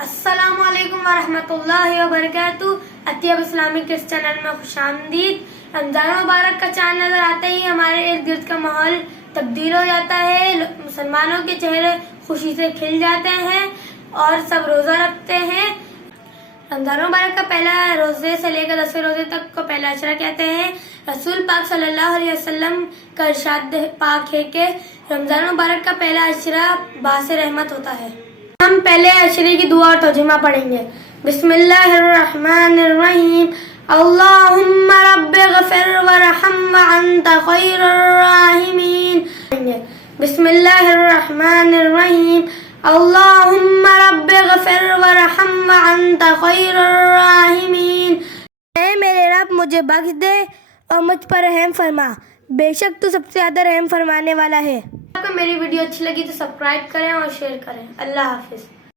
السلام علیکم ورحمۃ اللہ وبرکاتہ. اطیب اسلامک اس چینل میں خوش آمدید. رمضان مبارک کا چاند نظر آتے ہی ہمارے ارد گرد کا ماحول تبدیل ہو جاتا ہے. مسلمانوں کے چہرے خوشی سے کھل جاتے ہیں اور سب روزہ رکھتے ہیں. رمضان مبارک کا پہلا روزے سے لے کر 10ویں روزے تک کو پہلا عشرہ کہتے ہیں. رسول پاک صلی اللہ علیہ وسلم کا ارشاد پاک ہے کہ رمضان مبارک کا پہلا عشرہ باعث رحمت ہوتا ہے. ہم پہلے عشرے کی دعا اور ترجمہ پڑھیں گے. بسم اللہ الرحمن الرحیم. اللہم رب اغفر ورحم وانت خیر الراحمین. بسم اللہ الرحمن الرحیم. اللہم رب اغفر ورحم وانت خیر الراحمین. اے میرے رب مجھے بخش دے اور مجھ پر رحم فرما، بے شک تو سب سے زیادہ رحم فرمانے والا ہے. آپ کو میری ویڈیو اچھی لگی تو سبسکرائب کریں اور شیئر کریں. اللہ حافظ.